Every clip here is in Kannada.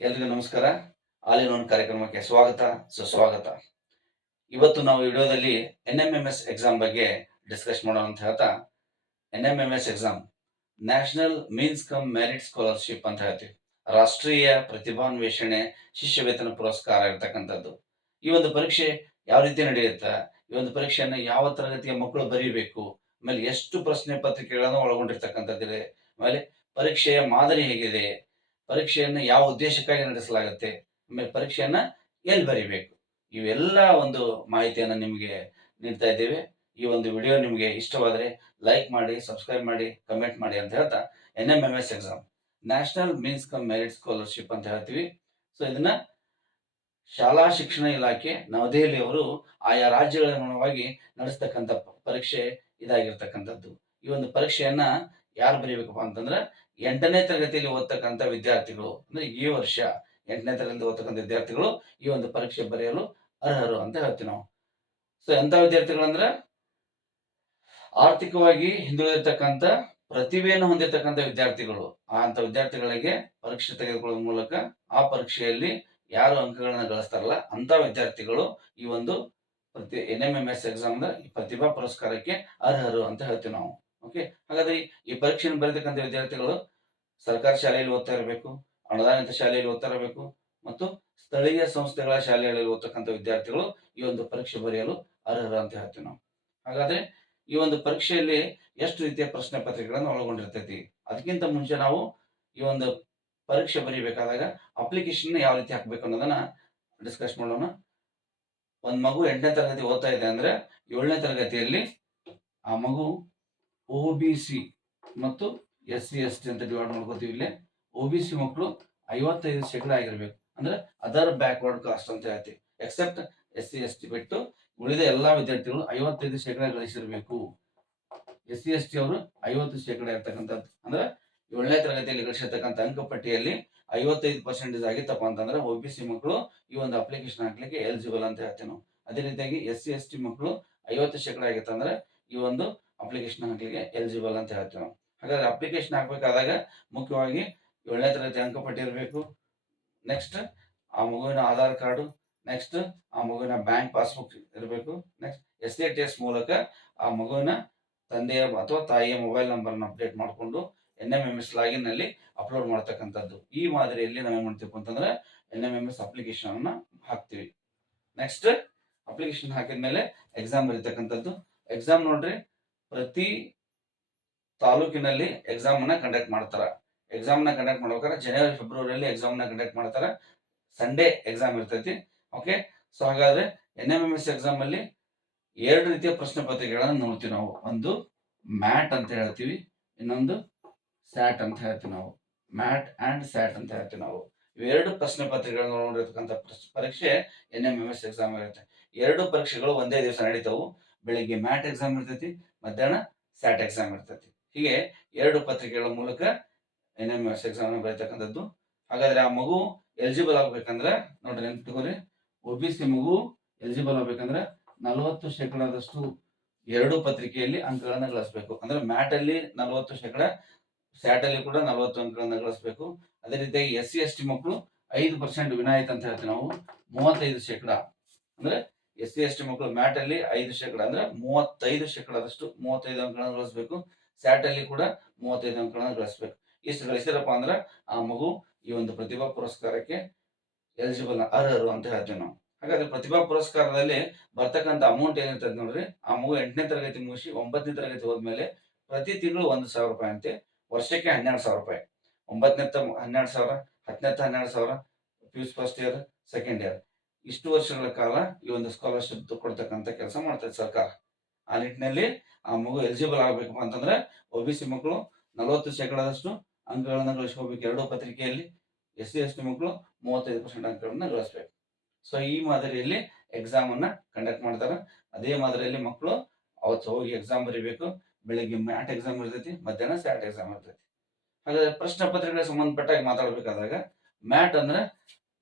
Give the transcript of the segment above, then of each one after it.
ಎಲ್ರಿಗೂ ನಮಸ್ಕಾರ. ಆಲ್ ಇನ್ ಒನ್ ಕಾರ್ಯಕ್ರಮಕ್ಕೆ ಸ್ವಾಗತ, ಸುಸ್ವಾಗತ. ಇವತ್ತು ನಾವು ವಿಡಿಯೋದಲ್ಲಿ NMMS ಎಕ್ಸಾಮ್ ಬಗ್ಗೆ ಡಿಸ್ಕಸ್ ಮಾಡೋಣ ಅಂತ ಹೇಳ್ತಾ, NMMS exam national means come merit scholarship ಅಂತ ಹೇಳ್ತೀವಿ. ರಾಷ್ಟ್ರೀಯ ಪ್ರತಿಭಾನ್ವೇಷಣೆ ಶಿಷ್ಯವೇತನ ಪುರಸ್ಕಾರ ಇರತಕ್ಕಂಥದ್ದು. ಈ ಒಂದು ಪರೀಕ್ಷೆ ಯಾವ ರೀತಿ ನಡೆಯುತ್ತೆ, ಈ ಒಂದು ಪರೀಕ್ಷೆಯನ್ನು ಯಾವ ತರಗತಿಯ ಮಕ್ಕಳು ಬರೀಬೇಕು, ಆಮೇಲೆ ಎಷ್ಟು ಪ್ರಶ್ನೆ ಪತ್ರಿಕೆಗಳನ್ನು ಒಳಗೊಂಡಿರ್ತಕ್ಕಂಥದ್ದಿದೆ, ಆಮೇಲೆ ಪರೀಕ್ಷೆಯ ಮಾದರಿ ಹೇಗಿದೆ, ಪರೀಕ್ಷೆಯನ್ನು ಯಾವ ಉದ್ದೇಶಕ್ಕಾಗಿ ನಡೆಸಲಾಗುತ್ತೆ, ಆಮೇಲೆ ಪರೀಕ್ಷೆಯನ್ನ ಎಲ್ಲಿ ಬರೀಬೇಕು, ಇವೆಲ್ಲ ಒಂದು ಮಾಹಿತಿಯನ್ನು ನಿಮಗೆ ನೀಡ್ತಾ ಇದ್ದೇವೆ. ಈ ಒಂದು ವಿಡಿಯೋ ನಿಮಗೆ ಇಷ್ಟವಾದರೆ ಲೈಕ್ ಮಾಡಿ, ಸಬ್ಸ್ಕ್ರೈಬ್ ಮಾಡಿ, ಕಮೆಂಟ್ ಮಾಡಿ ಅಂತ ಹೇಳ್ತಾ, NMMS exam national means come merit scholarship ಅಂತ ಹೇಳ್ತೀವಿ. ಸೊ ಇದನ್ನ ಶಾಲಾ ಶಿಕ್ಷಣ ಇಲಾಖೆ ನವದೆಹಲಿ ಅವರು ಆಯಾ ರಾಜ್ಯಗಳ ಅನುಗುಣವಾಗಿ ನಡೆಸ್ತಕ್ಕಂಥ ಪರೀಕ್ಷೆ ಇದಾಗಿರ್ತಕ್ಕಂಥದ್ದು. ಈ ಒಂದು ಪರೀಕ್ಷೆಯನ್ನ ಯಾರು ಬರೀಬೇಕಪ್ಪ ಅಂತಂದ್ರೆ 8ನೇ ತರಗತಿಯಲ್ಲಿ ಓದ್ತಕ್ಕಂಥ ವಿದ್ಯಾರ್ಥಿಗಳು, ಅಂದ್ರೆ ಈ ವರ್ಷ 8ನೇ ತರಗತಿ ಓದ್ತಕ್ಕಂಥ ವಿದ್ಯಾರ್ಥಿಗಳು ಈ ಒಂದು ಪರೀಕ್ಷೆ ಬರೆಯಲು ಅರ್ಹರು ಅಂತ ಹೇಳ್ತೀವಿ ನಾವು. ಸೊ ಎಂತ ವಿದ್ಯಾರ್ಥಿಗಳಂದ್ರೆ ಆರ್ಥಿಕವಾಗಿ ಹಿಂದುಳಿದಿರ್ತಕ್ಕಂಥ ಪ್ರತಿಭೆಯನ್ನು ಹೊಂದಿರತಕ್ಕಂಥ ವಿದ್ಯಾರ್ಥಿಗಳು. ಅಂತ ವಿದ್ಯಾರ್ಥಿಗಳಿಗೆ ಪರೀಕ್ಷೆ ತೆಗೆದುಕೊಳ್ಳುವ ಮೂಲಕ ಆ ಪರೀಕ್ಷೆಯಲ್ಲಿ ಯಾರು ಅಂಕಗಳನ್ನ ಗಳಿಸ್ತಾರಲ್ಲ ಅಂತ ವಿದ್ಯಾರ್ಥಿಗಳು ಈ ಒಂದು NMMS ಎಕ್ಸಾಮ್ ಪ್ರತಿಭಾ ಪುರಸ್ಕಾರಕ್ಕೆ ಅರ್ಹರು ಅಂತ ಹೇಳ್ತೀವಿ ನಾವು. ಓಕೆ, ಹಾಗಾದ್ರೆ ಈ ಪರೀಕ್ಷೆಯನ್ನು ಬರೆತಕ್ಕಂಥ ವಿದ್ಯಾರ್ಥಿಗಳು ಸರ್ಕಾರಿ ಶಾಲೆಯಲ್ಲಿ ಓದ್ತಾ ಇರಬೇಕು, ಅನುದಾನಿತ ಶಾಲೆಯಲ್ಲಿ ಓದ್ತಾ ಇರಬೇಕು, ಮತ್ತು ಸ್ಥಳೀಯ ಸಂಸ್ಥೆಗಳ ಶಾಲೆಗಳಲ್ಲಿ ಓದ್ತಕ್ಕಂಥ ವಿದ್ಯಾರ್ಥಿಗಳು ಈ ಒಂದು ಪರೀಕ್ಷೆ ಬರೆಯಲು ಅರ್ಹರು ಅಂತ ಹೇಳ್ತೀವಿ ನಾವು. ಹಾಗಾದ್ರೆ ಈ ಒಂದು ಪರೀಕ್ಷೆಯಲ್ಲಿ ಎಷ್ಟು ರೀತಿಯ ಪ್ರಶ್ನೆ ಪತ್ರಿಕೆಗಳನ್ನು ಒಳಗೊಂಡಿರ್ತೈತಿ, ಅದಕ್ಕಿಂತ ಮುಂಚೆ ನಾವು ಈ ಒಂದು ಪರೀಕ್ಷೆ ಬರೀಬೇಕಾದಾಗ ಅಪ್ಲಿಕೇಶನ್ ಯಾವ ರೀತಿ ಹಾಕ್ಬೇಕು ಅನ್ನೋದನ್ನ ಡಿಸ್ಕಸ್ ಮಾಡೋಣ. ಒಂದ್ ಮಗು 8ನೇ ತರಗತಿ ಓದ್ತಾ ಇದೆ ಅಂದ್ರೆ 7ನೇ ತರಗತಿಯಲ್ಲಿ ಆ ಮಗು OBC ಮತ್ತು SC/ST ಅಂತ ಡಿವೈಡ್ ಮಾಡ್ಕೋತೀವಿ. ಇಲ್ಲಿ OBC ಮಕ್ಕಳು 55% ಆಗಿರ್ಬೇಕು, ಅಂದ್ರೆ ಅದರ್ ಬ್ಯಾಕ್ವರ್ಡ್ ಕಾಸ್ಟ್ ಅಂತ ಹೇಳ್ತೀವಿ. ಎಕ್ಸೆಪ್ಟ್ SC/ST ಬಿಟ್ಟು ಉಳಿದ ಎಲ್ಲಾ ವಿದ್ಯಾರ್ಥಿಗಳು 55% ಗಳಿಸಿರ್ಬೇಕು. SC/ST ಅವರು 50% ಇರ್ತಕ್ಕಂಥದ್ದು. ಅಂದ್ರೆ 7ನೇ ತರಗತಿಯಲ್ಲಿ ಗಳಿಸಿರ್ತಕ್ಕಂಥ ಅಂಕ ಪಟ್ಟಿಯಲ್ಲಿ 55% ಆಗಿತ್ತಪ್ಪ ಅಂತಂದ್ರೆ OBC ಮಕ್ಕಳು ಈ ಒಂದು ಅಪ್ಲಿಕೇಶನ್ ಹಾಕ್ಲಿಕ್ಕೆ ಎಲಿಜಿಬಲ್ ಅಂತ ಹೇಳ್ತೀವಿ ನಾವು. ಅದೇ ರೀತಿಯಾಗಿ SC/ST ಮಕ್ಕಳು 50% ಆಗಿತ್ತಂದ್ರೆ ಈ ಒಂದು ಅಪ್ಲಿಕೇಶನ್ ಹಾಕ್ಲಿಕ್ಕೆ ಎಲಿಜಿಬಲ್ ಅಂತ ಹೇಳ್ತೀವಿ ನಾವು. ಹಾಗಾದ್ರೆ ಅಪ್ಲಿಕೇಶನ್ ಹಾಕ್ಬೇಕಾದಾಗ ಮುಖ್ಯವಾಗಿ 7ನೇ ತರಗತಿ ಅಂಕ ಪಟ್ಟಿ ಇರಬೇಕು, ನೆಕ್ಸ್ಟ್ ಆ ಮಗುವಿನ ಆಧಾರ್ ಕಾರ್ಡು, ನೆಕ್ಸ್ಟ್ ಆ ಮಗುವಿನ ಬ್ಯಾಂಕ್ ಪಾಸ್ಬುಕ್ ಇರಬೇಕು, ನೆಕ್ಸ್ಟ್ SATS ಮೂಲಕ ಆ ಮಗುವಿನ ತಂದೆಯ ಅಥವಾ ತಾಯಿಯ ಮೊಬೈಲ್ ನಂಬರ್ನ ಅಪ್ಡೇಟ್ ಮಾಡಿಕೊಂಡು NMMS ಲಾಗಿನ್ ನಲ್ಲಿ ಅಪ್ಲೋಡ್ ಮಾಡ್ತಕ್ಕಂಥದ್ದು. ಈ ಮಾದರಿಯಲ್ಲಿ ನಾವೇನ್ ಮಾಡ್ತೀವಿ ಅಂತಂದ್ರೆ NMMS ಅಪ್ಲಿಕೇಶನ್ ಅನ್ನ ಹಾಕ್ತಿವಿ. ನೆಕ್ಸ್ಟ್ ಅಪ್ಲಿಕೇಶನ್ ಹಾಕಿದ್ಮೇಲೆ ಎಕ್ಸಾಮ್ ಬರೀತಕ್ಕಂಥದ್ದು. ಎಕ್ಸಾಮ್ ನೋಡ್ರಿ, ಪ್ರತಿ ತಾಲೂಕಿನಲ್ಲಿ ಎಕ್ಸಾಮ್ ಅನ್ನ ಕಂಡಕ್ಟ್ ಮಾಡ್ತಾರ. ಎಕ್ಸಾಮ್ ನ ಕಂಡಕ್ಟ್ ಮಾಡ್ಬೇಕಾದ್ರೆ ಜನವರಿ ಫೆಬ್ರವರಿಯಲ್ಲಿ ಎಕ್ಸಾಮ್ ನ ಕಂಡಕ್ಟ್ ಮಾಡ್ತಾರ. ಸಂಡೇ ಎಕ್ಸಾಮ್ ಇರ್ತೈತಿ. ಓಕೆ, ಸೊ ಹಾಗಾದ್ರೆ NMMS ಎಕ್ಸಾಮ್ ಅಲ್ಲಿ 2 ರೀತಿಯ ಪ್ರಶ್ನೆ ಪತ್ರಿಕೆಗಳನ್ನು ನೋಡ್ತೀವಿ ನಾವು. ಒಂದು ಮ್ಯಾಟ್ ಅಂತ ಹೇಳ್ತೀವಿ, ಇನ್ನೊಂದು ಸ್ಯಾಟ್ ಅಂತ ಹೇಳ್ತೀವಿ ನಾವು. ಮ್ಯಾಟ್ ಅಂಡ್ ಸ್ಯಾಟ್ ಅಂತ ಹೇಳ್ತೀವಿ ನಾವು. ಇವೆರಡು ಪ್ರಶ್ನೆ ಪತ್ರಿಕೆಗಳನ್ನು ನೋಡಿರ್ತಕ್ಕಂಥ ಪರೀಕ್ಷೆ NMMS ಎಕ್ಸಾಮ್ ಇರುತ್ತೆ. 2 ಪರೀಕ್ಷೆಗಳು ಒಂದೇ ದಿವಸ ನಡೀತಾವು. ಬೆಳಿಗ್ಗೆ ಮ್ಯಾಟ್ ಎಕ್ಸಾಮ್ ಇರ್ತೈತಿ, ಮಧ್ಯಾಹ್ನ ಸ್ಯಾಟ್ ಎಕ್ಸಾಮ್ ಇರ್ತೈತಿ. ಹೀಗೆ 2 ಪತ್ರಿಕೆಗಳ ಮೂಲಕ NMMS ಎಕ್ಸಾಮ್ ಬರೀತಕ್ಕಂಥದ್ದು. ಹಾಗಾದ್ರೆ ಆ ಮಗು ಎಲಿಜಿಬಲ್ ಆಗ್ಬೇಕಂದ್ರೆ ನೋಡ್ರಿ, ನೆನ್ಪಿಟ್ಕೋರಿ, OBC ಮಗು ಎಲಿಜಿಬಲ್ ಆಗ್ಬೇಕಂದ್ರೆ 40% 2 ಪತ್ರಿಕೆಯಲ್ಲಿ ಅಂಕಗಳನ್ನ ಗಳಿಸಬೇಕು. ಅಂದ್ರೆ ಮ್ಯಾಟ್ ಅಲ್ಲಿ 40%, ಸ್ಯಾಟ್ ಅಲ್ಲಿ ಕೂಡ 40 ಅಂಕಗಳನ್ನ ಗಳಿಸಬೇಕು. ಅದೇ ರೀತಿಯಾಗಿ SC/ST ಮಕ್ಕಳು 5% ವಿನಾಯಿತಿ ಅಂತ ಹೇಳ್ತೀವಿ ನಾವು. 35%, ಅಂದ್ರೆ SC/ST ಮಕ್ಕಳು ಮ್ಯಾಟ್ ಅಲ್ಲಿ 5% ಅಂದ್ರೆ 35% 35 ಅಂಕಗಳನ್ನ ಗಳಿಸಬೇಕು. ಸ್ಯಾಟ್ ಅಲ್ಲಿ ಕೂಡ 35 ಅಂಕಗಳನ್ನ ಗಳಿಸಬೇಕು. ಇಷ್ಟು ಗಳಿಸಿರಪ್ಪ ಅಂದ್ರೆ ಆ ಮಗು ಈ ಒಂದು ಪ್ರತಿಭಾ ಪುರಸ್ಕಾರಕ್ಕೆ ಎಲಿಜಿಬಲ್ ಅರ್ಹರು ಅಂತ ಹೇಳ್ತೀವಿ ನಾವು. ಹಾಗಾದ್ರೆ ಪ್ರತಿಭಾ ಪುರಸ್ಕಾರದಲ್ಲಿ ಬರ್ತಕ್ಕಂಥ ಅಮೌಂಟ್ ಏನಿರ್ತದೆ ನೋಡ್ರಿ, ಆ ಮಗು 8ನೇ ತರಗತಿ ಮುಗಿಸಿ 9ನೇ ತರಗತಿ ಹೋದ್ಮೇಲೆ ಪ್ರತಿ ತಿಂಗಳು 1,000 ರೂಪಾಯಿ ಅಂತೆ, ವರ್ಷಕ್ಕೆ 12,000 ರೂಪಾಯಿ. 9ನೇ 12,000, 10ನೇ 12,000, PUC first year, second year, ಇಷ್ಟು ವರ್ಷಗಳ ಕಾಲ ಈ ಒಂದು ಸ್ಕಾಲರ್ಶಿಪ್ ಕೊಡ್ತಕ್ಕಂಥ ಕೆಲಸ ಮಾಡ್ತದೆ ಸರ್ಕಾರ. ಆ ನಿಟ್ಟಿನಲ್ಲಿ ಆ ಮಗು ಎಲಿಜಿಬಲ್ ಆಗ್ಬೇಕಪ್ಪ ಅಂತಂದ್ರೆ OBC ಮಕ್ಕಳು 40% ಅಂಕಗಳನ್ನ ಗಳಿಸ್ಕೋಬೇಕು 2 ಪತ್ರಿಕೆಯಲ್ಲಿ. SC/ST ಮಕ್ಕಳು 35% ಅಂಕಗಳನ್ನ ಗಳಿಸ್ಬೇಕು. ಸೊ ಈ ಮಾದರಿಯಲ್ಲಿ ಎಕ್ಸಾಮ್ ಅನ್ನ ಕಂಡಕ್ಟ್ ಮಾಡ್ತಾರ. ಅದೇ ಮಾದರಿಯಲ್ಲಿ ಮಕ್ಕಳು ಅವತ್ತು ಹೋಗಿ ಎಕ್ಸಾಮ್ ಬರೀಬೇಕು. ಬೆಳಿಗ್ಗೆ ಮ್ಯಾಟ್ ಎಕ್ಸಾಮ್ ಇರ್ತೈತಿ, ಮಧ್ಯಾಹ್ನ ಸ್ಯಾಟ್ ಎಕ್ಸಾಮ್ ಇರ್ತೈತಿ. ಹಾಗಾದ್ರೆ ಪ್ರಶ್ನೆ ಪತ್ರಿಕೆಗೆ ಸಂಬಂಧಪಟ್ಟಾಗ ಮಾತಾಡ್ಬೇಕಾದಾಗ ಮ್ಯಾಟ್ ಅಂದ್ರೆ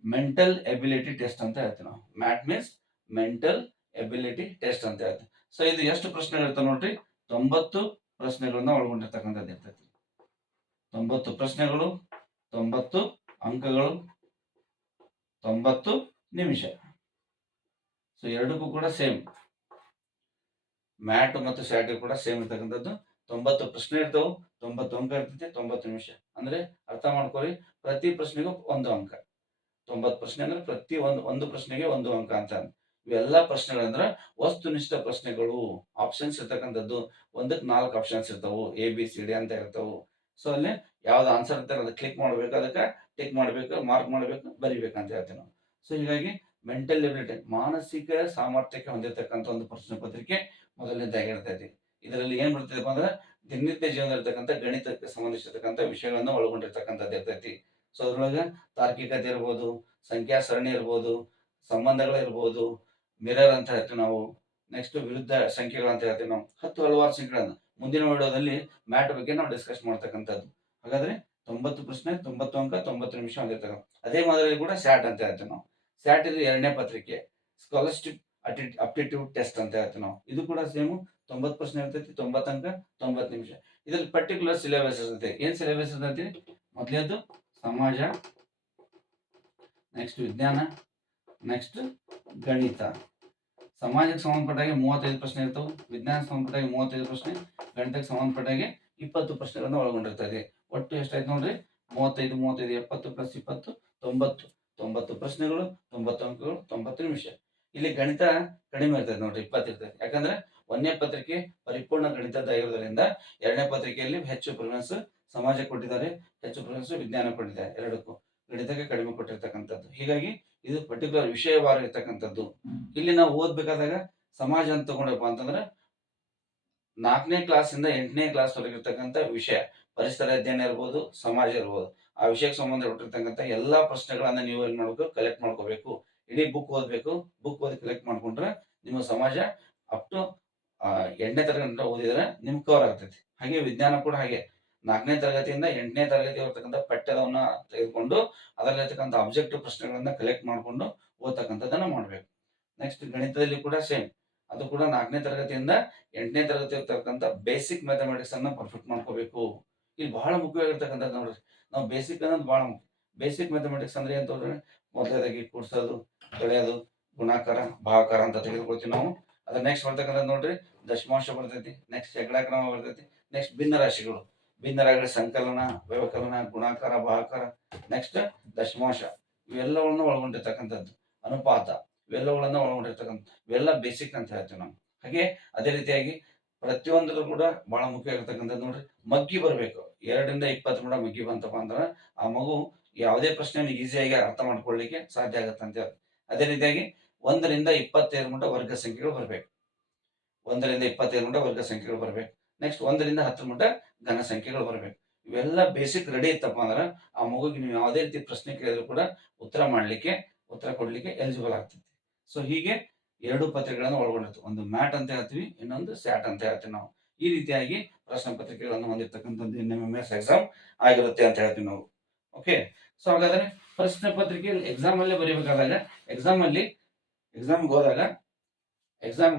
ಮೆಂಟಲ್ ಎಬಿಲಿಟಿ ಟೆಸ್ಟ್ ಅಂತ ಹೇಳ್ತೀವಿ ನಾವು. Mat means mental ability test ಅಂತ ಹೇಳ್ತೀವಿ. ಸೊ ಇದು ಎಷ್ಟು ಪ್ರಶ್ನೆಗಳು ಇರ್ತಾವ ನೋಡ್ರಿ, 90 ಪ್ರಶ್ನೆಗಳನ್ನ ಒಳಗೊಂಡಿರ್ತಕ್ಕಂಥದ್ದು ಇರ್ತೈತಿ. 90 ಪ್ರಶ್ನೆಗಳು, 90 ಅಂಕಗಳು, 90 ನಿಮಿಷ. ಸೊ ಎರಡಕ್ಕೂ ಕೂಡ ಸೇಮ್, ಮ್ಯಾಟ್ ಮತ್ತು ಸ್ಯಾಟ್ ಕೂಡ ಸೇಮ್ ಇರ್ತಕ್ಕಂಥದ್ದು. 90 ಪ್ರಶ್ನೆ ಇರ್ತಾವೆ, 90 ಅಂಕ ಇರ್ತೈತಿ, 90 ನಿಮಿಷ. ಅಂದ್ರೆ ಅರ್ಥ ಮಾಡ್ಕೊಳ್ಳಿ, ಪ್ರತಿ ಪ್ರಶ್ನೆಗೂ 1 ಅಂಕ. 90 ಪ್ರಶ್ನೆ ಅಂದ್ರೆ ಪ್ರತಿ ಒಂದು ಪ್ರಶ್ನೆಗೆ 1 ಅಂಕ ಅಂತ. ಇವೆಲ್ಲ ಪ್ರಶ್ನೆಗಳಂದ್ರ ವಸ್ತುನಿಷ್ಠ ಪ್ರಶ್ನೆಗಳು. ಆಪ್ಷನ್ಸ್ ಇರ್ತಕ್ಕಂಥದ್ದು, ಒಂದಕ್ಕೆ 4 ಆಪ್ಷನ್ಸ್ ಇರ್ತಾವು, ABCD ಅಂತ ಇರ್ತಾವು. ಸೊ ಅಲ್ಲಿ ಯಾವ್ದು ಆನ್ಸರ್ ಇರ್ತಾರೆ ಅದಕ್ಕೆ ಕ್ಲಿಕ್ ಮಾಡ್ಬೇಕು, ಅದಕ್ಕೆ ಟಿಕ್ ಮಾಡ್ಬೇಕು, ಮಾರ್ಕ್ ಮಾಡ್ಬೇಕು, ಬರಿಬೇಕಂತ ಹೇಳ್ತೀವಿ ನಾವು. ಸೊ ಹೀಗಾಗಿ ಮೆಂಟಲ್ ಎಬಿಲಿಟಿ, ಮಾನಸಿಕ ಸಾಮರ್ಥ್ಯಕ್ಕೆ ಹೊಂದಿರತಕ್ಕಂಥ ಒಂದು ಪ್ರಶ್ನೆ ಪತ್ರಿಕೆ ಮೊದಲನೇದಾಗಿರ್ತೈತಿ. ಇದರಲ್ಲಿ ಏನ್ ಬರ್ತದಪ್ಪ ಅಂದ್ರೆ ದಿನನಿತ್ಯ ಜೀವನದಲ್ಲಿರ್ತಕ್ಕಂಥ ಗಣಿತಕ್ಕೆ ಸಂಬಂಧಿಸಿರ್ತಕ್ಕಂಥ ವಿಷಯಗಳನ್ನು ಒಳಗೊಂಡಿರ್ತಕ್ಕಂಥದ್ದು ಇರ್ತೈತಿ. ಸೊ ಅದ್ರೊಳಗೆ ತಾರ್ಕಿಕತೆ ಇರ್ಬೋದು, ಸಂಖ್ಯಾ ಸರಣಿ ಇರ್ಬೋದು, ಸಂಬಂಧಗಳಿರ್ಬೋದು, ಮಿರರ್ ಅಂತ ಹೇಳ್ತೀವಿ ನಾವು. ನೆಕ್ಸ್ಟ್ ವಿರುದ್ಧ ಸಂಖ್ಯೆಗಳು ಅಂತ ಹೇಳ್ತೀವಿ ನಾವು. ಹಲವಾರು ಸಂಖ್ಯೆಗಳನ್ನು ಮುಂದಿನ ವಿಡಿಯೋದಲ್ಲಿ ಮ್ಯಾಟ್ ಬಗ್ಗೆ ನಾವು ಡಿಸ್ಕಸ್ ಮಾಡ್ತಕ್ಕಂಥದ್ದು. ಹಾಗಾದ್ರೆ 90 ಪ್ರಶ್ನೆ, 90 ಅಂಕ, 90 ನಿಮಿಷ ಹೊಂದಿರ್ತಕ್ಕಂಥ. ಅದೇ ಮಾದರಿ ಕೂಡ ಸ್ಯಾಟ್ ಅಂತ ಹೇಳ್ತೀವಿ ನಾವು. ಸ್ಯಾಟ್ ಇದು 2ನೇ ಪತ್ರಿಕೆ, ಸ್ಕಾಲರ್ಶಿಪ್ ಅಪ್ಟಿಟ್ಯೂಡ್ ಟೆಸ್ಟ್ ಅಂತ ಹೇಳ್ತೀವಿ ನಾವು. ಇದು ಕೂಡ ಸೇಮ್ 90 ಪ್ರಶ್ನೆ ಇರ್ತೈತಿ, 90 ಅಂಕ, 90 ನಿಮಿಷ. ಇದ್ರಲ್ಲಿ ಪರ್ಟಿಕ್ಯುಲರ್ ಸಿಲೆಬಸ್ ಇರ್ತೈತಿ. ಏನ್ ಸಿಲೆಬಸ್ ಇರ್ತೈತಿ? ಮೊದಲೇದು ಸಮಾಜ, ನೆಕ್ಸ್ಟ್ ವಿಜ್ಞಾನ, ನೆಕ್ಸ್ಟ್ ಗಣಿತ. ಸಮಾಜಕ್ಕೆ ಸಂಬಂಧಪಟ್ಟಾಗೆ 35 ಪ್ರಶ್ನೆ ಇರ್ತವೆ, ವಿಜ್ಞಾನಕ್ಕೆ ಸಂಬಂಧಪಟ್ಟಾಗೆ 35 ಪ್ರಶ್ನೆ, ಗಣಿತಕ್ಕೆ ಸಂಬಂಧಪಟ್ಟಾಗೆ 20 ಪ್ರಶ್ನೆಗಳನ್ನು ಒಳಗೊಂಡಿರ್ತದೆ. ಒಟ್ಟು ಎಷ್ಟಾಯ್ತು ನೋಡ್ರಿ? 35 35 70 ಪ್ಲಸ್ 20 90. 90 ಪ್ರಶ್ನೆಗಳು, 90 ಅಂಕಗಳು, 90 ನಿಮಿಷ. ಇಲ್ಲಿ ಗಣಿತ ಕಡಿಮೆ ಇರ್ತದೆ ನೋಡ್ರಿ, 20 ಇರ್ತದೆ. ಯಾಕಂದ್ರೆ 1ನೇ ಪತ್ರಿಕೆ ಪರಿಪೂರ್ಣ ಗಣಿತದ್ದಾಗಿರೋದ್ರಿಂದ 2ನೇ ಪತ್ರಿಕೆಯಲ್ಲಿ ಹೆಚ್ಚು ಪ್ರಿಫರೆನ್ಸ್ ಸಮಾಜ ಕೊಟ್ಟಿದ್ದಾರೆ, ಹೆಚ್ಚು ಪ್ರಿಫರೆನ್ಸ್ ವಿಜ್ಞಾನ ಕೊಟ್ಟಿದ್ದಾರೆ. ಎರಡಕ್ಕೂ ಗಣಿತಕ್ಕೆ ಕಡಿಮೆ ಕೊಟ್ಟಿರ್ತಕ್ಕಂಥದ್ದು. ಹೀಗಾಗಿ ಇದು ಪರ್ಟಿಕ್ಯುಲರ್ ವಿಷಯವಾರ ಇರ್ತಕ್ಕಂಥದ್ದು. ಇಲ್ಲಿ ನಾವು ಓದ್ಬೇಕಾದಾಗ ಸಮಾಜ ಅಂತ ತಗೊಂಡಪ್ಪ ಅಂತಂದ್ರೆ 4ನೇ ಕ್ಲಾಸಿಂದ 8ನೇ ಕ್ಲಾಸ್ ವರೆಗೆ ಇರ್ತಕ್ಕಂಥ ವಿಷಯ, ಪರಿಸರ ಅಧ್ಯಯನ ಇರ್ಬೋದು, ಸಮಾಜ ಇರ್ಬೋದು, ಆ ವಿಷಯಕ್ಕೆ ಸಂಬಂಧಪಟ್ಟಿರ್ತಕ್ಕಂಥ ಎಲ್ಲಾ ಪ್ರಶ್ನೆಗಳನ್ನ ನೀವು ಏನ್ ಮಾಡ್ಬೇಕು? ಕಲೆಕ್ಟ್ ಮಾಡ್ಕೋಬೇಕು. ಇಡೀ ಬುಕ್ ಓದ್ಬೇಕು. ಬುಕ್ ಓದಿ ಕಲೆಕ್ಟ್ ಮಾಡ್ಕೊಂಡ್ರೆ ನಿಮ್ಮ ಸಮಾಜ ಅಪ್ ಟು 8ನೇ ತರಗತಿ ಓದಿದ್ರೆ ನಿಮ್ಗೆ ಕವರ್ ಆಗ್ತೈತಿ. ಹಾಗೆ ವಿಜ್ಞಾನ ಕೂಡ ಹಾಗೆ 4ನೇ ತರಗತಿಯಿಂದ 8ನೇ ತರಗತಿ ಇರ್ತಕ್ಕಂಥ ಪಠ್ಯವನ್ನು ತೆಗೆದುಕೊಂಡು ಅದರಲ್ಲಿರ್ತಕ್ಕಂಥ ಅಬ್ಜೆಕ್ಟಿವ್ ಪ್ರಶ್ನೆಗಳನ್ನ ಕಲೆಕ್ಟ್ ಮಾಡ್ಕೊಂಡು ಓದ್ತಕ್ಕಂಥದ್ದನ್ನ ಮಾಡ್ಬೇಕು. ನೆಕ್ಸ್ಟ್ ಗಣಿತದಲ್ಲಿ ಕೂಡ ಸೇಮ್, ಅದು ಕೂಡ 4ನೇ ತರಗತಿಯಿಂದ 8ನೇ ತರಗತಿ ಇರ್ತಕ್ಕಂಥ ಬೇಸಿಕ್ ಮ್ಯಾಥಮೆಟಿಕ್ಸ್ ಅನ್ನ ಪರ್ಫೆಕ್ಟ್ ಮಾಡ್ಕೋಬೇಕು. ಇಲ್ಲಿ ಬಹಳ ಮುಖ್ಯವಾಗಿರ್ತಕ್ಕಂಥದ್ದು ನೋಡ್ರಿ, ನಾವು ಬೇಸಿಕ್ ಅನ್ನೋದು ಬಹಳ ಮುಖ್ಯ. ಬೇಸಿಕ್ ಮ್ಯಾಥಮೆಟಿಕ್ಸ್ ಅಂದ್ರೆ ಏನ್ ತಗೊಂಡ್ರೆ ಮೊದಲನೇದಾಗಿ ಕೂಡ್ಸೋದು, ಕಳೆಯೋದು, ಗುಣಾಕಾರ, ಭಾಗಾಕಾರ ಅಂತ ತೆಗೆದುಕೊಳ್ತೀವಿ ನಾವು. ಅದ್ರ ನೆಕ್ಸ್ಟ್ ಬರ್ತಕ್ಕಂಥದ್ದು ನೋಡ್ರಿ ದಶಮಾಂಶ ಬರ್ತೈತಿ, ನೆಕ್ಸ್ಟ್ ಶೇಕಡಾಕ್ರಮ ಬರ್ತೈತಿ, ನೆಕ್ಸ್ಟ್ ಭಿನ್ನ ರಾಶಿಗಳು, ಭಿನ್ನ ರಾಶಿಗಳ ಸಂಕಲನ, ವ್ಯವಕಲನ, ಗುಣಾಕಾರ, ಭಾಗಾಕಾರ, ನೆಕ್ಸ್ಟ್ ದಶಮಾಂಶ, ಇವೆಲ್ಲವನ್ನು ಒಳಗೊಂಡಿರ್ತಕ್ಕಂಥದ್ದು. ಅನುಪಾತ, ಇವೆಲ್ಲಗಳನ್ನ ಒಳಗೊಂಡಿರ್ತಕ್ಕಂಥ, ಇವೆಲ್ಲ ಬೇಸಿಕ್ ಅಂತ ಹೇಳ್ತೀವಿ ನಾವು. ಹಾಗೆ ಅದೇ ರೀತಿಯಾಗಿ ಪ್ರತಿಯೊಂದರಲ್ಲೂ ಕೂಡ ಬಹಳ ಮುಖ್ಯ ಆಗಿರ್ತಕ್ಕಂಥದ್ದು ನೋಡ್ರಿ ಮಗ್ಗಿ ಬರಬೇಕು. 2ರಿಂದ 20 ಕೂಡ ಮಗ್ಗಿ ಬಂತಪ್ಪ ಅಂದ್ರೆ ಆ ಮಗು ಯಾವುದೇ ಪ್ರಶ್ನೆಯನ್ನು ಈಸಿಯಾಗಿ ಅರ್ಥ ಮಾಡ್ಕೊಳ್ಳಿಕ್ಕೆ ಸಾಧ್ಯ ಆಗುತ್ತೆ ಅಂತ ಹೇಳಿ. ಅದೇ ರೀತಿಯಾಗಿ 1ರಿಂದ 25 ಮಟ್ಟ ವರ್ಗ ಸಂಖ್ಯೆಗಳು ಬರಬೇಕು. 1ರಿಂದ 25 ಮಟ್ಟ ವರ್ಗ ಸಂಖ್ಯೆಗಳು ಬರಬೇಕು. ನೆಕ್ಸ್ಟ್ 1ರಿಂದ 10 ಮಟ್ಟ ಘನ ಸಂಖ್ಯೆಗಳು ಬರಬೇಕು. ಇವೆಲ್ಲ ಬೇಸಿಕ್ ರೆಡಿ ಇತ್ತಪ್ಪ ಅಂದ್ರೆ ಆ ಮಗುಗೆ ನೀವು ಯಾವುದೇ ರೀತಿ ಪ್ರಶ್ನೆ ಕೇಳಿದ್ರು ಕೂಡ ಉತ್ತರ ಕೊಡ್ಲಿಕ್ಕೆ ಎಲಿಜಿಬಲ್ ಆಗ್ತೈತಿ. ಸೊ ಹೀಗೆ 2 ಪತ್ರಿಕೆಗಳನ್ನು ಒಳಗೊಂಡಿರ್ತವೆ. ಒಂದು ಮ್ಯಾಟ್ ಅಂತ ಹೇಳ್ತೀವಿ, ಇನ್ನೊಂದು ಸ್ಯಾಟ್ ಅಂತ ಹೇಳ್ತೀವಿ ನಾವು. ಈ ರೀತಿಯಾಗಿ ಪ್ರಶ್ನೆ ಪತ್ರಿಕೆಗಳನ್ನು ಹೊಂದಿರತಕ್ಕಂಥದ್ದು NMMS ಎಕ್ಸಾಮ್ ಆಗಿರುತ್ತೆ ಅಂತ ಹೇಳ್ತೀವಿ ನಾವು. ಓಕೆ. ಸೊ ಹಾಗಾದ್ರೆ ಪ್ರಶ್ನೆ ಪತ್ರಿಕೆ ಎಕ್ಸಾಮ್ ಅಲ್ಲೇ ಬರೀಬೇಕಾದಾಗ ಎಕ್ಸಾಮ್ಗೆ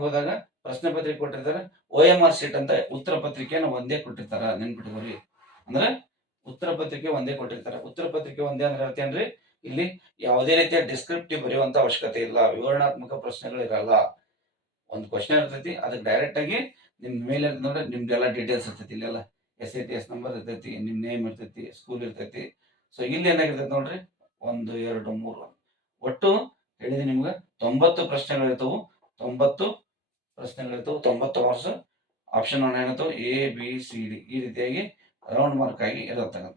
ಹೋದಾಗ ಪ್ರಶ್ನೆ ಪತ್ರಿಕೆ ಕೊಟ್ಟಿರ್ತಾರೆ. OMR ಶೀಟ್ ಅಂತ ಉತ್ತರ ಪತ್ರಿಕೆಯನ್ನು ಒಂದೇ ಕೊಟ್ಟಿರ್ತಾರ, ನೆನ್ಪಿಟ್ಕೋರಿ. ಅಂದ್ರೆ ಉತ್ತರ ಪತ್ರಿಕೆ ಒಂದೇ ಕೊಟ್ಟಿರ್ತಾರೆ. ಉತ್ತರ ಪತ್ರಿಕೆ ಒಂದೇ ಅಂದ್ರೆ ಅರ್ಥೇನ್ರಿ? ಇಲ್ಲಿ ಯಾವುದೇ ರೀತಿಯ ಡಿಸ್ಕ್ರಿಪ್ಟಿವ್ ಬರೆಯುವಂತ ಅವಶ್ಯಕತೆ ಇಲ್ಲ, ವಿವರಣಾತ್ಮಕ ಪ್ರಶ್ನೆಗಳು ಇರಲ್ಲ. ಒಂದು ಕ್ವಶನ್ ಇರ್ತೈತಿ, ಅದಕ್ಕೆ ಡೈರೆಕ್ಟ್ ಆಗಿ ನಿಮ್ ಮೇಲೆ ನೋಡ್ರೆ ನಿಮ್ದೆಲ್ಲ ಡೀಟೇಲ್ಸ್ ಇರ್ತೈತಿ. ಇಲ್ಲೆಲ್ಲ SATS ನಂಬರ್ ಇರ್ತೈತಿ, ನಿಮ್ ನೇಮ್ ಇರ್ತೈತಿ, ಸ್ಕೂಲ್ ಇರ್ತೈತಿ. ಸೊ ಇಲ್ಲಿ ಏನಾಗಿರ್ತೈತಿ ನೋಡ್ರಿ 1 2 3 ಒಟ್ಟು ಹೇಳಿದೆ ನಿಮ್ಗೆ 90 ಪ್ರಶ್ನೆಗಳಿರ್ತವು. 90 ಪ್ರಶ್ನೆಗಳಿರ್ತವು, 90 ಮಾರ್ಕ್ಸ್. ಆಪ್ಷನ್ 1 ಏನಾಗ್ತವೆ ABCD ಈ ರೀತಿಯಾಗಿ ರೌಂಡ್ ಮಾರ್ಕ್ ಆಗಿ ಇರತಕ್ಕಂಥ.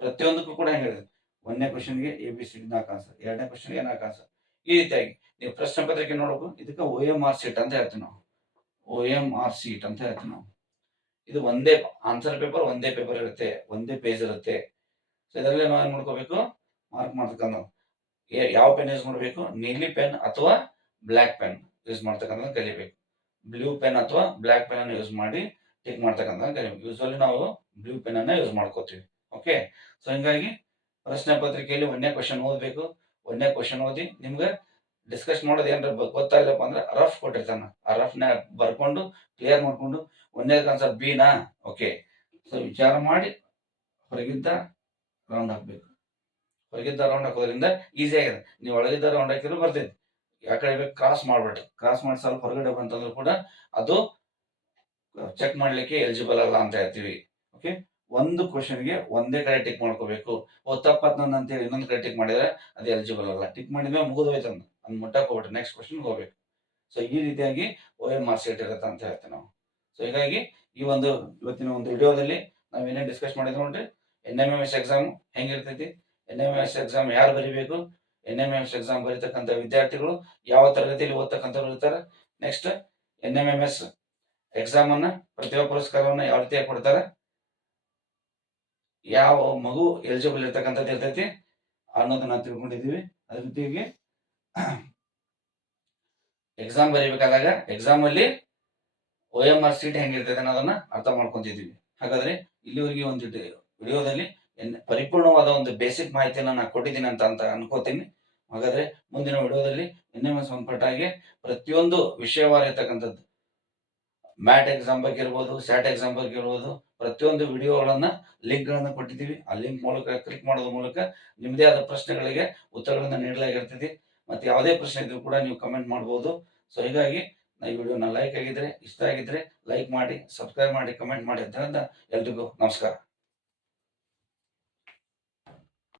ಪ್ರತಿಯೊಂದಕ್ಕೂ ಕೂಡ ಹೇಳಿದೆ 1ನೇ ಕ್ವಶನ್ಗೆ ABCD 4 ಆನ್ಸರ್, 2ನೇ ಕ್ವಶನ್ಗೆ 4 ಆನ್ಸರ್. ಈ ರೀತಿಯಾಗಿ ನೀವು ಪ್ರಶ್ನೆ ಪತ್ರಿಕೆ ನೋಡಬೇಕು. ಇದಕ್ಕೆ OMR ಶೀಟ್ ಅಂತ ಹೇಳ್ತೀವಿ ನಾವು. OMR ಶೀಟ್ ಅಂತ ಹೇಳ್ತೀವಿ ನಾವು. ಇದು ಒಂದೇ ಆನ್ಸರ್ ಪೇಪರ್, ಒಂದೇ ಪೇಪರ್ ಇರುತ್ತೆ, ಒಂದೇ ಪೇಜ್ ಇರುತ್ತೆ. ಸೊ ಇದರಲ್ಲಿ ನಾವು ಏನ್ ಮಾಡ್ಕೋಬೇಕು? ಮಾರ್ಕ್ ಮಾಡ್ತಕ್ಕಂಥ ಯಾವ ಪೆನ್ ಯೂಸ್ ಮಾಡಬೇಕು? ನೀಲಿ ಪೆನ್ ಅಥವಾ ಬ್ಲ್ಯಾಕ್ ಪೆನ್ ಯೂಸ್ ಮಾಡ್ತಕ್ಕಂಥ ಕಲಿಬೇಕು. ಬ್ಲೂ ಪೆನ್ ಅಥವಾ ಬ್ಲ್ಯಾಕ್ ಪೆನ್ ಅನ್ನು ಯೂಸ್ ಮಾಡಿ ಟಿಕ್ ಮಾಡ್ತಕ್ಕಂಥ ಕಲಿಬೇಕು. ಯೂಸ್ವಲಿ ನಾವು ಬ್ಲೂ ಪೆನ್ ಅನ್ನ ಯೂಸ್ ಮಾಡ್ಕೋತೀವಿ. ಓಕೆ. ಸೊ ಹಿಂಗಾಗಿ ಪ್ರಶ್ನೆ ಪತ್ರಿಕೆಯಲ್ಲಿ 1ನೇ ಕ್ವಶನ್ ಓದಬೇಕು. 1ನೇ ಕ್ವಶನ್ ಓದಿ ನಿಮ್ಗೆ ಡಿಸ್ಕಸ್ ಮಾಡೋದು ಏನಾರ ಗೊತ್ತಾಗಿಲ್ಲಪ್ಪ ಅಂದ್ರೆ ರಫ್ ಕೊಟ್ಟಿರ್ತಾನ, ಆ ರಫ್ನ ಬರ್ಕೊಂಡು ಕ್ಲಿಯರ್ ಮಾಡ್ಕೊಂಡು 1ನೇ ಆನ್ಸರ್ ಬಿನಾ, ಓಕೆ. ಸೊ ವಿಚಾರ ಮಾಡಿ ಹೊರಗಿದ್ದ ರೌಂಡ್ ಹಾಕ್ಬೇಕು. ಹೊರಗಿದ್ದ ರೌಂಡ್ ಹಾಕೋದ್ರಿಂದ ಈಸಿ ಆಗಿದೆ. ನೀವು ಒಳಗಿದ್ದ ರೌಂಡ್ ಹಾಕಿದ್ರು ಬರ್ತೈತಿ. ಆ ಕಡೆ ಬೇಕು ಕ್ರಾಸ್ ಮಾಡ್ಬೇಡ್ರಿ. ಕ್ರಾಸ್ ಮಾಡಿ ಸ್ವಲ್ಪ ಹೊರಗಡೆ ಬಂತಂದ್ರು ಕೂಡ ಅದು ಚೆಕ್ ಮಾಡ್ಲಿಕ್ಕೆ ಎಲಿಜಿಬಲ್ ಅಲ್ಲ ಅಂತ ಹೇಳ್ತೀವಿ. ಓಕೆ, ಒಂದು ಕ್ವಶನ್ಗೆ ಒಂದೇ ಕಡೆ ಟಿಕ್ ಮಾಡ್ಕೋಬೇಕು. ತಪ್ಪತ್ ನಂದು ಅಂತೇಳಿ ಇನ್ನೊಂದು ಕಡೆ ಟಿಕ್ ಮಾಡಿದ್ರೆ ಅದು ಎಲಿಜಿಬಲ್ ಅಲ್ಲ. ಟಿಕ್ ಮಾಡಿದ್ಮೇಲೆ ಮುಗಿದೋಯ್ತು ಅಂದ್ ಮುಟ್ಟಕ್ ಹೋಗ್ಬಿಟ್ರೆ ನೆಕ್ಸ್ಟ್ ಕ್ವಶನ್ ಹೋಗ್ಬೇಕು. ಸೊ ಈ ರೀತಿಯಾಗಿ OMR ಶೀಟ್ ಇರುತ್ತೆ ಅಂತ ಹೇಳ್ತೀವಿ ನಾವು. ಸೊ ಹೀಗಾಗಿ ಈ ಒಂದು ಇವತ್ತಿನ ಒಂದು ವಿಡಿಯೋದಲ್ಲಿ ನಾವು ಏನೇನು ಡಿಸ್ಕಸ್ ಮಾಡಿದ್ವಿ ನೋಡ್ರಿ. NMMS ಎಕ್ಸಾಮ್ ಹೆಂಗಿರ್ತೈತಿ, NMMS ಎಕ್ಸಾಮ್ ಯಾರು ಬರಿಬೇಕು, NMMS ಎಕ್ಸಾಮ್ ಬರೀತಕ್ಕಂಥ ವಿದ್ಯಾರ್ಥಿಗಳು ಯಾವ ತರಗತಿಯಲ್ಲಿ ಓದ್ತಕ್ಕಂಥವ್ರು ಇರ್ತಾರೆ, ನೆಕ್ಸ್ಟ್ NMMS ಎಕ್ಸಾಮ್ ಅನ್ನ ಪ್ರತಿಭಾ ಪುರಸ್ಕಾರವನ್ನ ಯಾವ ರೀತಿಯಾಗಿ ಕೊಡ್ತಾರೆ, ಯಾವ ಮಗು ಎಲಿಜಿಬಲ್ ಇರ್ತಕ್ಕಂಥದ್ದು ಇರ್ತೈತಿ ಅನ್ನೋದನ್ನ ತಿಳ್ಕೊಂಡಿದೀವಿ. ಅದೇ ರೀತಿಯಾಗಿ ಎಕ್ಸಾಮ್ ಬರೀಬೇಕಾದಾಗ ಎಕ್ಸಾಮ್ ಅಲ್ಲಿ OMR ಶೀಟ್ ಹೆಂಗಿರ್ತೈತೆ ಅನ್ನೋದನ್ನ ಅರ್ಥ ಮಾಡ್ಕೊಂತಿದೀವಿ. ಹಾಗಾದ್ರೆ ಇಲ್ಲಿವರೆಗೆ ಒಂದು ವಿಡಿಯೋದಲ್ಲಿ ಪರಿಪೂರ್ಣವಾದ ಒಂದು ಬೇಸಿಕ್ ಮಾಹಿತಿಯನ್ನ ನಾನು ಕೊಟ್ಟಿದ್ದೀನಿ ಅಂತ ಅನ್ಕೋತೀನಿ. ಹಾಗಾದ್ರೆ ಮುಂದಿನ ವಿಡಿಯೋದಲ್ಲಿ NMS ಸಂಪರ್ಟಾಗಿ ಪ್ರತಿಯೊಂದು ವಿಷಯವಾರ ಇರ್ತಕ್ಕಂಥದ್ದು ಮ್ಯಾಟ್ ಎಕ್ಸಾಮ್ ಬಗ್ಗೆ ಇರ್ಬೋದು, ಸ್ಯಾಟ್ ಎಕ್ಸಾಮ್ ಬಗ್ಗೆ ಇರ್ಬೋದು, ಪ್ರತಿಯೊಂದು ವಿಡಿಯೋಗಳನ್ನ ಲಿಂಕ್ ಗಳನ್ನ ಕೊಟ್ಟಿದ್ದೀವಿ. ಆ ಲಿಂಕ್ ಮೂಲಕ ಕ್ಲಿಕ್ ಮಾಡೋದ್ರ ಮೂಲಕ ನಿಮ್ಮದೇ ಆದ ಪ್ರಶ್ನೆಗಳಿಗೆ ಉತ್ತರಗಳನ್ನ ನೀಡಲಾಗಿರ್ತೈತಿ. ಮತ್ತೆ ಯಾವುದೇ ಪ್ರಶ್ನೆ ಇದ್ರೂ ಕೂಡ ನೀವು ಕಮೆಂಟ್ ಮಾಡಬಹುದು. ಸೊ ಹೀಗಾಗಿ ಈ ವಿಡಿಯೋನ ಲೈಕ್ ಆಗಿದ್ರೆ, ಇಷ್ಟ ಆಗಿದ್ರೆ ಲೈಕ್ ಮಾಡಿ, ಸಬ್ಸ್ಕ್ರೈಬ್ ಮಾಡಿ, ಕಮೆಂಟ್ ಮಾಡಿ ಅಂತ ಹೇಳ್ತಾ ಎಲ್ರಿಗೂ ನಮಸ್ಕಾರ.